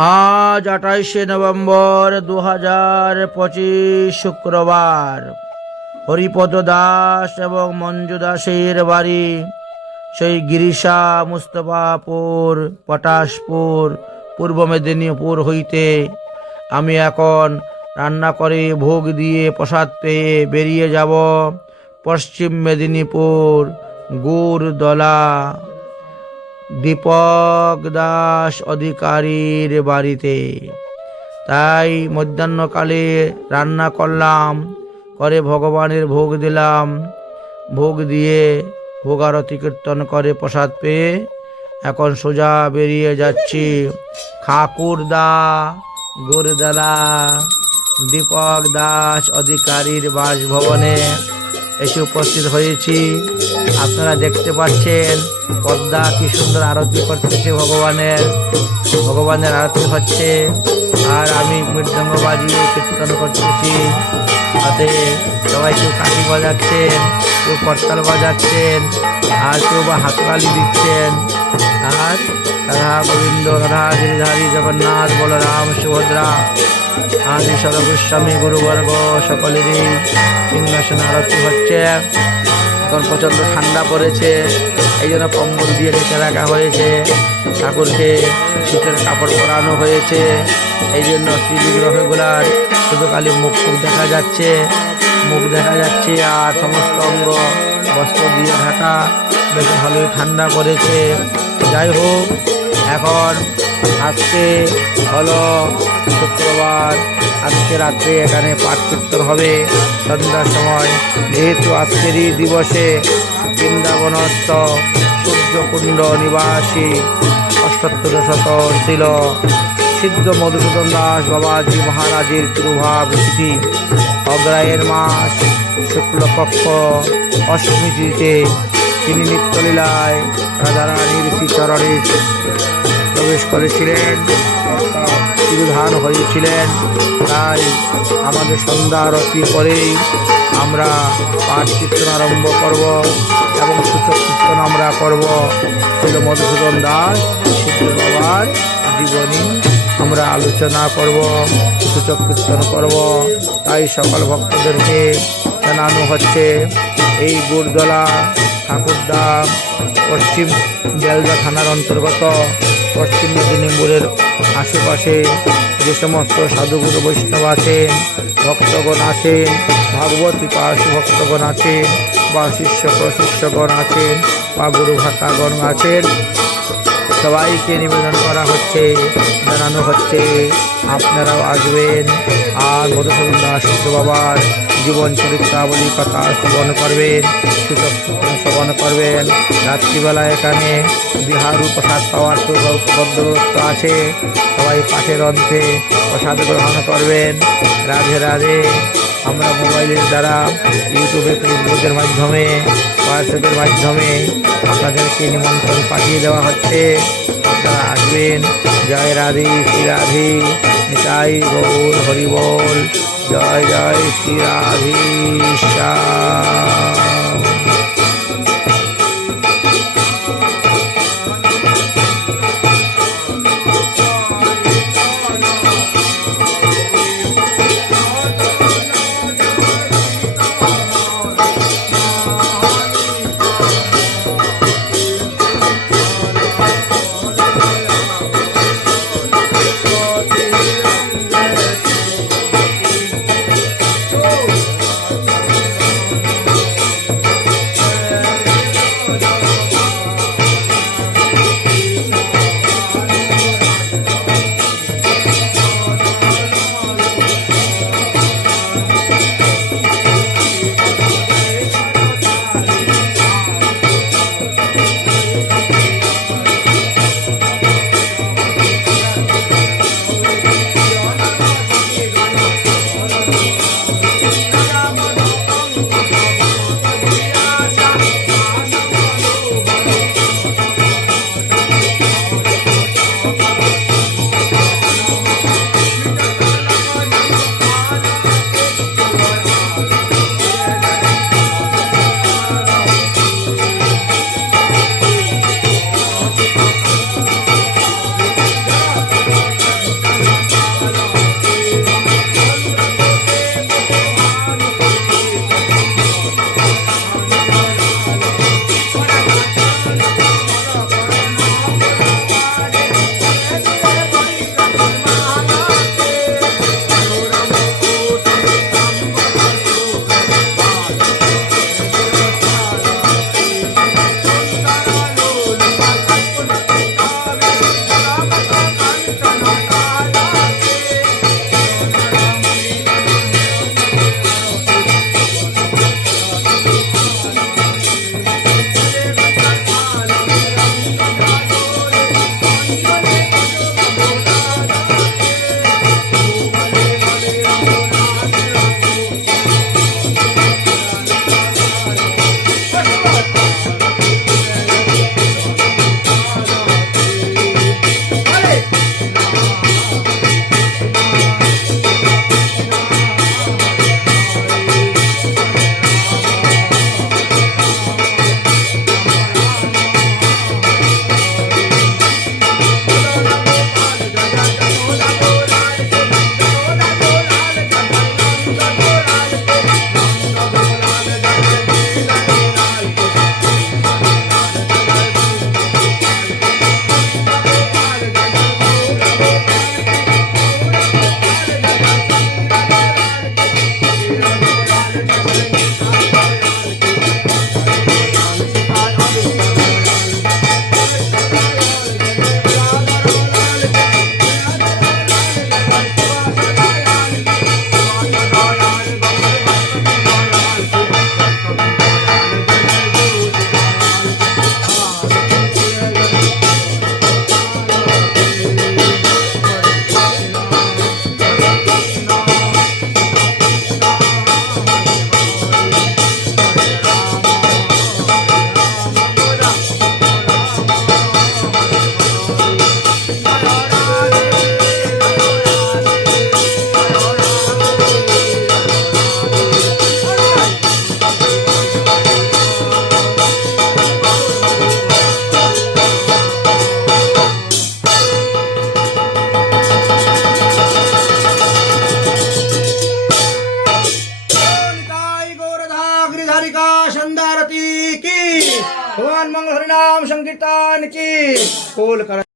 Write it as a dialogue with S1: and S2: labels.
S1: আজ আঠাইশে নভেম্বর দু হাজার পঁচিশ শুক্রবার। হরিপদ দাস এবং মঞ্জু দাসের বাড়ি সেই গিরিশা মুস্তফাপুর, পটাশপুর, পূর্ব মেদিনীপুর হইতে আমি এখন রান্না করে ভোগ দিয়ে প্রসাদ পেয়ে বেরিয়ে যাব পশ্চিম মেদিনীপুর গুড়দলা দীপক দাস অধিকারীর বাড়িতে। তাই মধ্যাহ্নকালে রান্না করলাম, করে ভগবানের ভোগ দিলাম। ভোগ দিয়ে ভোগারতি কীর্তন করে প্রসাদ পেয়ে এখন সোজা বেরিয়ে যাচ্ছি। খাকুরদা গুরদালা দীপক দাস অধিকারীর বাসভবনে। এসে উপস্থিত হয়েছি। আপনারা দেখতে পাচ্ছেন পদ্মা কি সুন্দর আরতি করতেছে ভগবানের। ভগবানের আরতি হচ্ছে আর আমি মৃদঙ্গ বাজিয়ে কীর্তন করতেছি। তাতে সবাই কেউ কাঠি বাজাচ্ছেন, কেউ করতাল বাজাচ্ছেন, আর কেউ বা হাততালি দিচ্ছেন। গোবিন্দ রাধা গিরিধারী জগন্নাথ, বলরাম, সুভদ্রা আদি সর্বস্বামী, গুরুবর্গ সকলেরই সিংহাসন আরতি হচ্ছে। এখন প্রচণ্ড ঠান্ডা পড়েছে, এই জন্য কম্বল দিয়ে ঢেকে রাখা হয়েছে। ঠাকুরকে শীতের কাপড় পরানো হয়েছে। এই জন্য শ্রী বিগ্রহগুলার শুধু খালি মুখ টুক দেখা যাচ্ছে। মুখ দেখা যাচ্ছে আর সমস্ত অঙ্গ বস্ত্র দিয়ে ঢাকা বেশ ভালোই ঠান্ডা পড়েছে। যাই হোক এখন আজকে হলো শুক্রবার। আজকে রাত্রে এখানে পাঠ কীর্তন হবে। সন্ধ্যার সময় যেহেতু আজকেরই দিবসে বৃন্দাবনস্থ সূর্যকুণ্ড নিবাসী অষ্টোত্তর শত ছিল। সিদ্ধ মধুসূদন দাস বাবাজি মহারাজের তিরুভাব তিথি অগ্রায়ের মাস শুক্লপক্ষ অষ্টমী তিথিতে তিনি নিত্যলীলায় রাধারানীর শ্রীচরণে প্রবেশ করেছিলেন, তিরুধান হয়েছিলেন, তাই আমাদের সন্ধ্যা আরতি করেই আমরা পাঠ কীর্তন আরম্ভ করব এবং সূচক কীর্তন আমরা করব। ছিল মধুসূদন দাস সিদ্ধ বাবার জীবনী আমরা আলোচনা করব, সূচক কীর্তন করব। তাই সকল ভক্তদেরকে জানানো হচ্ছে এই গুরদলা ঠাকুরদা পশ্চিম বেলদা থানার অন্তর্গত পশ্চিম মেদিনীপুরের আশেপাশে যে সমস্ত সাধুগুরু বৈষ্ণব আছেন, ভক্তগণ আছেন, ভাগবতী পাশ ভক্তগণ আছেন, বা শিষ্য প্রশিষ্যগণ আছেন, বা গুরু ভাতাগণ আছেন সবাইকে নিবেদন করা হচ্ছে, জানানো হচ্ছে। আপনারাও আসবেন। আর মধুসূদন দাস বাবার জীবন চরিত্রাবলী কথা শ্রবণ করবেন শ্রবণ করবেন। রাত্রিবেলা এখানে বিহারু প্রসাদ পাওয়ার বন্দোবস্ত আছে। সবাই পাশের অন্তে প্রসাদ গ্রহণ করবেন। রাধে রাধে। আমরা মোবাইলের দ্বারা ইউটিউবে ফেসবুকের মাধ্যমে হোয়াটসঅ্যাপের মাধ্যমে আপনাদেরকে নিমন্ত্রণ পাঠিয়ে দেওয়া হচ্ছে। আপনারা আসবেন। জয় রাধে, শ্রী রাধে। নিতাই গৌর হরিবল জয় জয়, শ্রী রাধে मंगल हरिनाम संकीर्तन की। खोल कर।